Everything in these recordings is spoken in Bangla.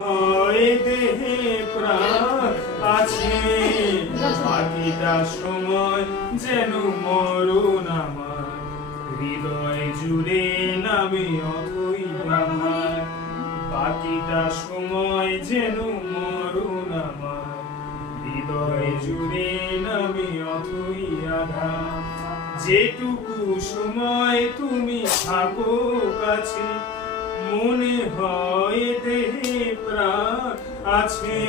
দেহে প্রাণ আছে, বাকিটা সময় যেন মরণ আমার, হৃদয় জুড়ে নামে অথই আমার, বাকিটা সময় যেন মরণ আমার, হৃদয় জুড়ে নামে অথই আধার। যেটুকু সময় তুমি থাকো কাছে, মনে হয় দেহে প্রাণ আছে,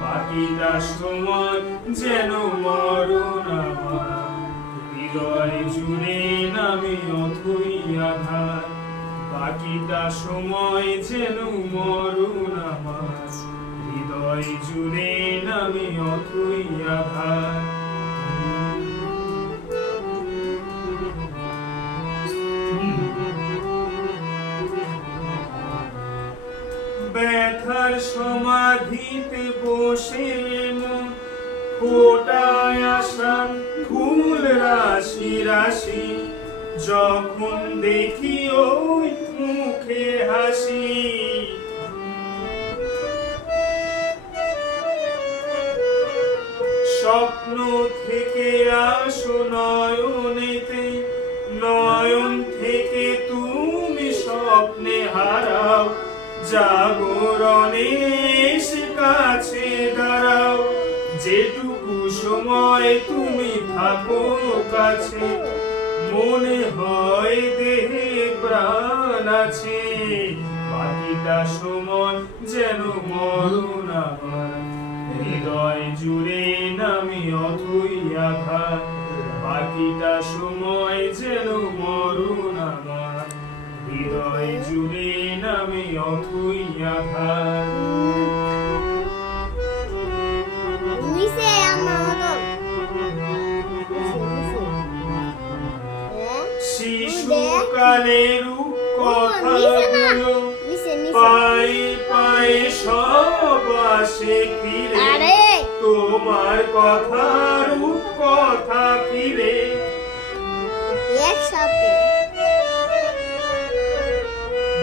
বাকিটা সময় যেন মরণ আমার, হৃদয় জুড়ে নামে অথই আধার, বাকিটা সময় যেন মরণ আমার, হৃদয় জুড়ে নামে অথই আধার। ব্যথার সমাধিতে বসে মন ফোটায় আসা ফুল রাশি রাশি, যখন দেখি ওই মুখে হাসি, স্বপ্ন থেকে আসো নয়নেতে, নয়ন থেকে তুমি স্বপ্নে হারাও, জাগরণে এসে কাছে দাঁড়াও, যেটুকু সময় তুমি থাকো কাছে, মনে হয় দেহে প্রাণ আছে, বাকিটা সময় যেন মরণ আমার, হৃদয় জুড়ে নামে অথই আঘাত, বাকিটা সময় যেন মরণ আমার, হৃদয় জুড়ে নামে অথই আঘাত। শিশুকালের কথাগুলো পায়ে পায়ে সব আসে ফিরে, তোমার কথার কথা ফিরে,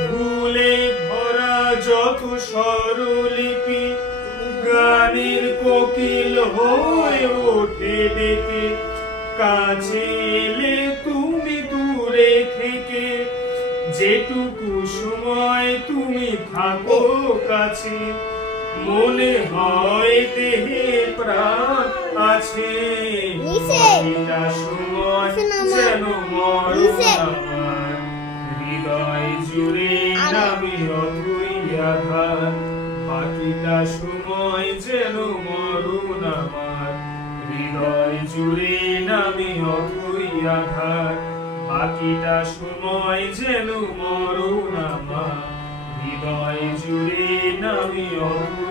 ভুলে ভরা যত স্বরলিপি, গানের কোকিল হয়ে ওঠে ডেকে, কাছে এলে তুমি দূরে থেকে, যেটুকু সময় তুমি থাকো কাছে, মনে হয় দেহে প্রাণ আছে, বাকিটা সময় যেন মরণ আমার, হৃদয় জুড়ে নামে অথই আঘাত, বাকিটা সময় যেন মরণ আমার, হৃদয় জুড়ে নামে অথই আঘাত, বাকিটা সময় যেন মরণ আমার, হৃদয় জুড়ে নামে অথই